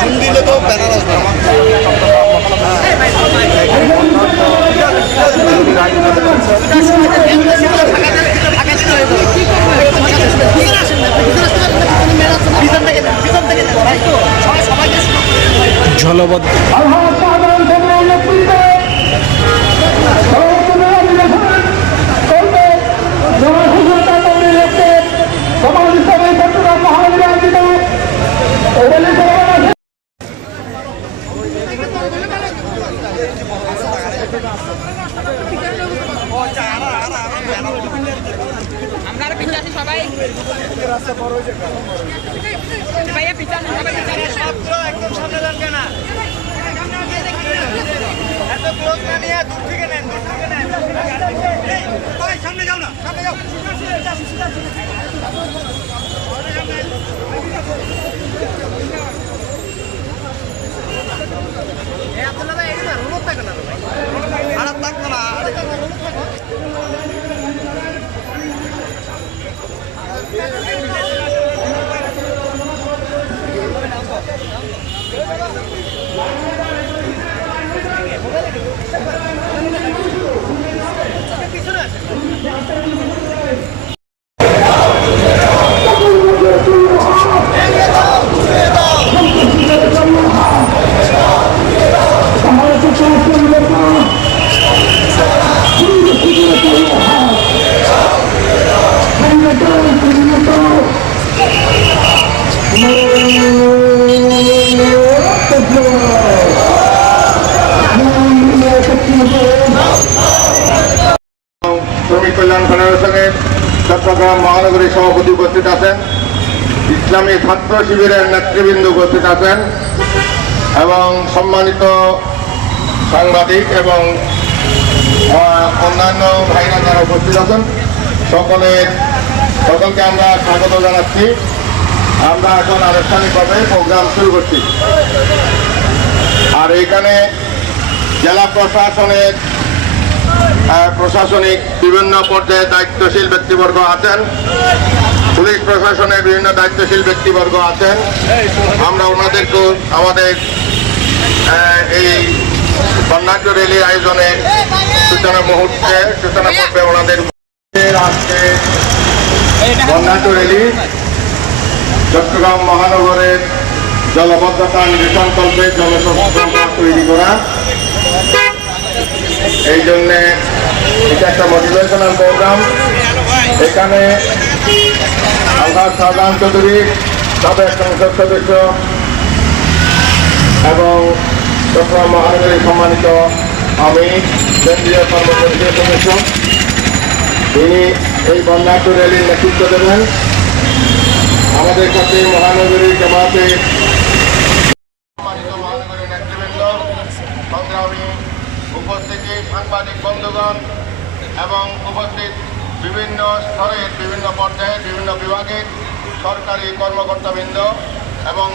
June দিলে তো banner আসবে ঝলবদ্ধ পিছনে আছি সবাই? পিছনে সবাই? পিছনে একদম সামনে যান কেন। এত সামনে যাও না, সামনে যাও। শ্রমিক চট্টগ্রাম মহানগরী সভাপতি উপস্থিত আছেন। ইসলামী ছাত্র শিবিরের নেতৃবৃন্দ উপস্থিত আছেন এবং সম্মানিত সাংবাদিক এবং অন্যান্য ভাইরা যারা উপস্থিত আছেন, সকলের, সকলকে আমরা স্বাগত জানাচ্ছি। আমরা এখন আনুষ্ঠানিকভাবে প্রোগ্রাম শুরু করছি। আর এখানে জেলা প্রশাসনের প্রশাসনিক বিভিন্ন পর্যায়ে দায়িত্বশীল ব্যক্তিবর্গ আছেন। পুলিশ প্রশাসনের বিভিন্ন দায়িত্বশীল ব্যক্তিবর্গ আছেন। আমরা ওনাদেরকে আমাদের এই বর্ণাঢ্য র্যালি আয়োজনে সূচনা মুহূর্তে, সূচনা করবে ওনাদের আজকে বর্ণাঢ্য র্যালি চট্টগ্রাম মহানগরের জলবদ্ধতা নিরসন কল্পে জলসংস্থা তৈরি করা। এই জন্যে এটা একটা মোটিভেশনাল প্রোগ্রাম এখানে আলহাজ শাহজাহান চৌধুরী, সাবেক সংসদ সদস্য এবং চট্টগ্রাম মহানগরী সম্মানিত আমি, কেন্দ্রীয় কর্মপরিষদের সদস্য। তিনি এই বন্যাঢ্য র্যালির নেতৃত্ব দেবেন। আমাদের সাথে মহানগরী জামাতে সম্মানিত মহানগরী নেতৃবৃন্দ সংগ্রামী উপস্থিতি সাংবাদিক বন্ধুগণ এবং উপস্থিত বিভিন্ন স্তরের বিভিন্ন পর্যায়ে বিভিন্ন বিভাগের সরকারি কর্মকর্তাবৃন্দ এবং